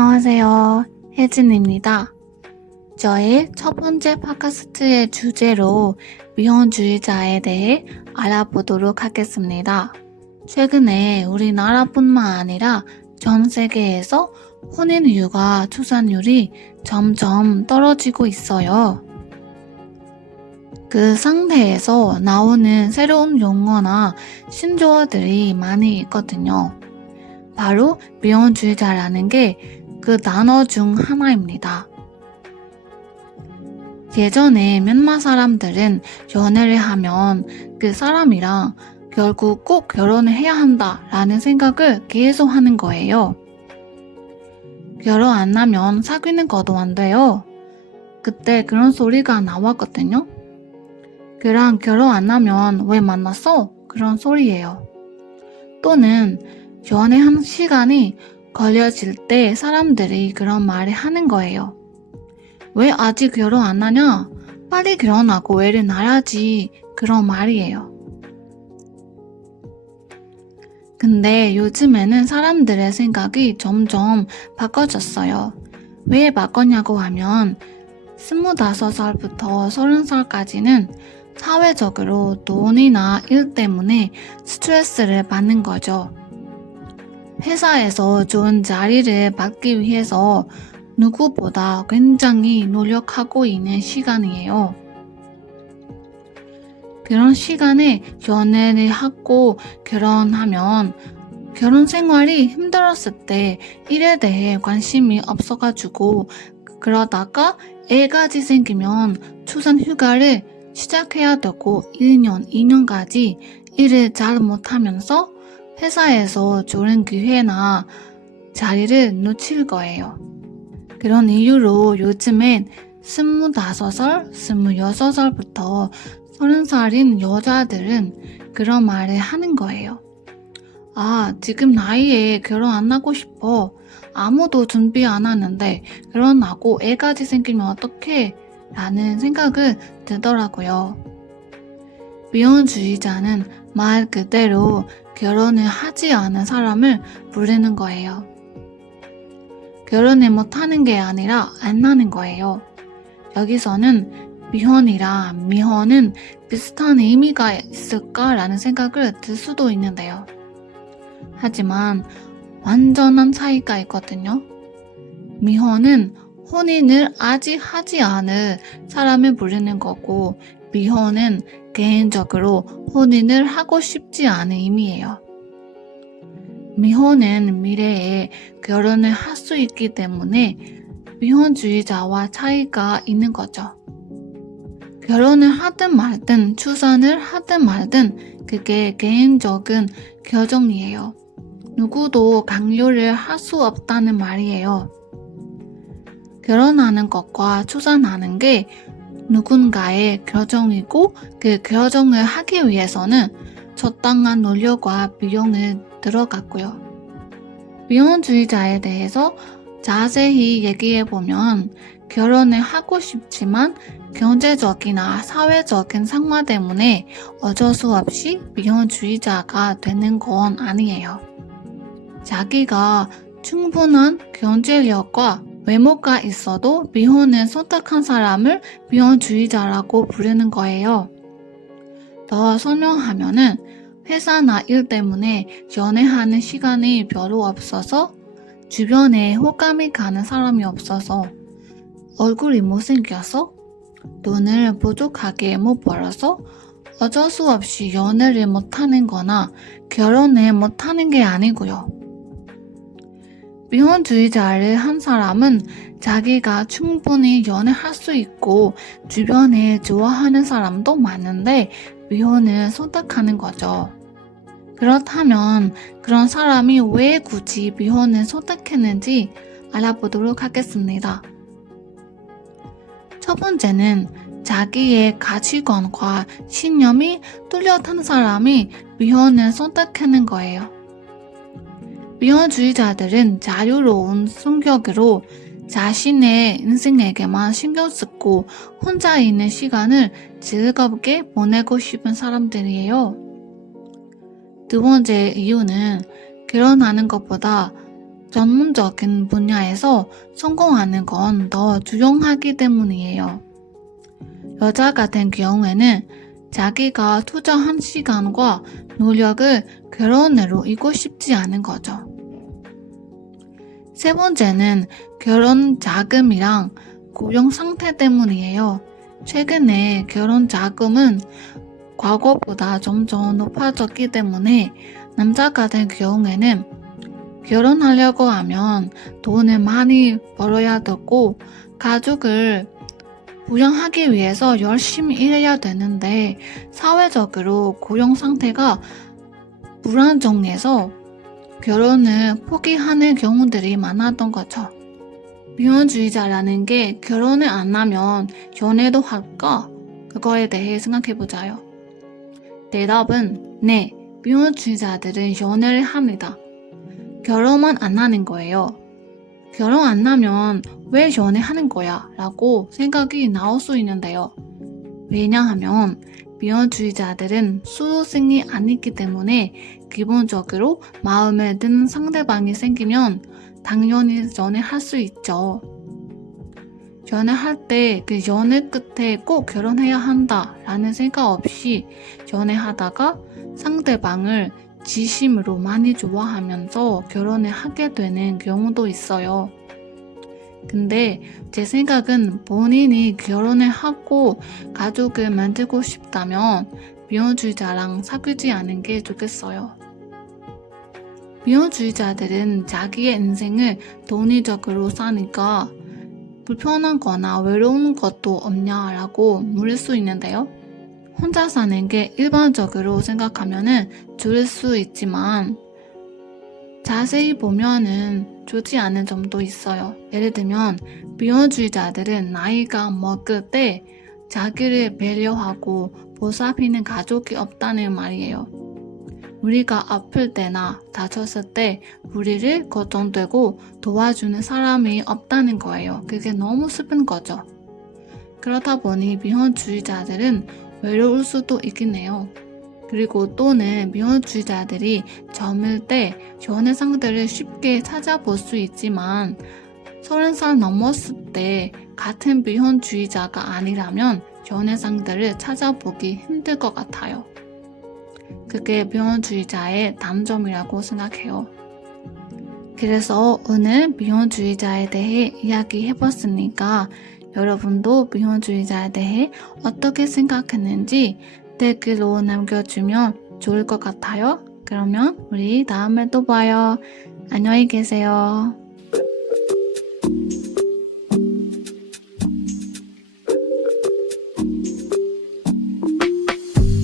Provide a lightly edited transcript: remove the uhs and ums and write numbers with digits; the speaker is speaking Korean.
안녕하세요. 혜진입니다. 저의 첫 번째 팟캐스트의 주제로 미혼주의자에 대해 알아보도록 하겠습니다. 최근에 우리나라뿐만 아니라 전 세계에서 혼인 육아 출산율이 점점 떨어지고 있어요. 그 상태에서 나오는 새로운 용어나 신조어들이 많이 있거든요. 바로 미혼주의자라는 게 그 단어 중 하나입니다. 예전에 몇몇 사람들은 연애를 하면 그 사람이랑 결국 꼭 결혼을 해야 한다라는 생각을 계속 하는 거예요. 결혼 안 하면 사귀는 것도 안 돼요. 그때 그런 소리가 나왔거든요. 그랑 결혼 안 하면 왜 만났어? 그런 소리예요. 또는 연애한 시간이 걸려질 때 사람들이 그런 말을 하는 거예요. 왜 아직 결혼 안 하냐? 빨리 결혼하고 애를 낳아야지. 그런 말이에요. 근데 요즘에는 사람들의 생각이 점점 바꿔졌어요. 왜 바꿨냐고 하면 25살부터 30살까지는 사회적으로 돈이나 일 때문에 스트레스를 받는 거죠. 회사에서 좋은 자리를 받기 위해서 누구보다 굉장히 노력하고 있는 시간이에요. 그런 시간에 연애를 하고 결혼하면 결혼 생활이 힘들었을 때 일에 대해 관심이 없어가지고 그러다가 애까지 생기면 출산 휴가를 시작해야 되고 1년, 2년까지 일을 잘 못하면서 회사에서 좋은 기회나 자리를 놓칠 거예요. 그런 이유로 요즘엔 25살, 26살부터 30살인 여자들은 그런 말을 하는 거예요. 아, 지금 나이에 결혼 안 하고 싶어. 아무도 준비 안 하는데 결혼하고 애까지 생기면 어떡해? 라는 생각을 들더라고요. 미혼주의자는 말 그대로 결혼을 하지 않은 사람을 부르는 거예요. 결혼을 못하는 게 아니라 안 하는 거예요. 여기서는 미혼이랑 미혼은 비슷한 의미가 있을까라는 생각을 들 수도 있는데요. 하지만 완전한 차이가 있거든요. 미혼은 혼인을 아직 하지 않은 사람을 부르는 거고 미혼은 개인적으로 혼인을 하고 싶지 않은 의미예요. 미혼은 미래에 결혼을 할 수 있기 때문에 미혼주의자와 차이가 있는 거죠. 결혼을 하든 말든 출산을 하든 말든 그게 개인적인 결정이에요. 누구도 강요를 할 수 없다는 말이에요. 결혼하는 것과 출산하는 게 누군가의 결정이고 그 결정을 하기 위해서는 적당한 노력과 비용을 들어갔고요. 미혼주의자에 대해서 자세히 얘기해보면 결혼을 하고 싶지만 경제적이나 사회적인 상황 때문에 어쩔 수 없이 미혼주의자가 되는 건 아니에요. 자기가 충분한 경제력과 외모가 있어도 미혼을 선택한 사람을 미혼주의자라고 부르는 거예요. 더 설명하면은 회사나 일 때문에 연애하는 시간이 별로 없어서 주변에 호감이 가는 사람이 없어서 얼굴이 못생겨서 돈을 부족하게 못 벌어서 어쩔 수 없이 연애를 못하는 거나 결혼을 못하는 게 아니고요. 미혼주의자를 한 사람은 자기가 충분히 연애할 수 있고 주변에 좋아하는 사람도 많은데 미혼을 선택하는 거죠. 그렇다면 그런 사람이 왜 굳이 미혼을 선택했는지 알아보도록 하겠습니다. 첫 번째는 자기의 가치관과 신념이 뚜렷한 사람이 미혼을 선택하는 거예요. 미혼주의자들은 자유로운 성격으로 자신의 인생에게만 신경 쓰고 혼자 있는 시간을 즐겁게 보내고 싶은 사람들이에요. 두 번째 이유는 결혼하는 것보다 전문적인 분야에서 성공하는 건 더 유용하기 때문이에요. 여자 같은 경우에는 자기가 투자한 시간과 노력을 결혼으로 이고 싶지 않은 거죠. 세 번째는 결혼 자금이랑 고용 상태 때문이에요. 최근에 결혼 자금은 과거보다 점점 높아졌기 때문에 남자 같은 경우에는 결혼하려고 하면 돈을 많이 벌어야 되고 가족을 부양하기 위해서 열심히 일해야 되는데 사회적으로 고용 상태가 불안정해서 결혼을 포기하는 경우들이 많았던 거죠. 비혼주의자라는 게 결혼을 안 하면 연애도 할까? 그거에 대해 생각해보자요. 대답은 네, 비혼주의자들은 연애를 합니다. 결혼만 안 하는 거예요. 결혼 안 하면 왜 연애하는 거야? 라고 생각이 나올 수 있는데요. 왜냐하면 비혼주의자들은 수도승이 아니기 때문에 기본적으로 마음에 드는 상대방이 생기면 당연히 연애할 수 있죠. 연애할 때 그 연애 끝에 꼭 결혼해야 한다 라는 생각 없이 연애하다가 상대방을 진심으로 많이 좋아하면서 결혼을 하게 되는 경우도 있어요. 근데 제 생각은 본인이 결혼을 하고 가족을 만들고 싶다면 비혼주의자랑 사귀지 않은 게 좋겠어요. 비혼주의자들은 자기의 인생을 돈의적으로 사니까 불편한 거나 외로운 것도 없냐라고 물을 수 있는데요. 혼자 사는 게 일반적으로 생각하면은 줄일 수 있지만 자세히 보면은 좋지 않은 점도 있어요. 예를 들면 비혼주의자들은 나이가 먹을 때 자기를 배려하고 보살피는 가족이 없다는 말이에요. 우리가 아플 때나 다쳤을 때 우리를 걱정되고 도와주는 사람이 없다는 거예요. 그게 너무 슬픈 거죠. 그렇다 보니 비혼주의자들은 외로울 수도 있긴 해요. 그리고 또는 비혼주의자들이 젊을 때 연애 상대를 쉽게 찾아볼 수 있지만 30살 넘었을 때 같은 비혼주의자가 아니라면 연애 상대를 찾아보기 힘들 것 같아요. 그게 비혼주의자의 단점이라고 생각해요. 그래서 오늘 비혼주의자에 대해 이야기해봤으니까 여러분도 비혼주의자에 대해 어떻게 생각했는지 댓글로 남겨주면 좋을 것 같아요. 그러면 우리 다음에 또 봐요. 안녕히 계세요.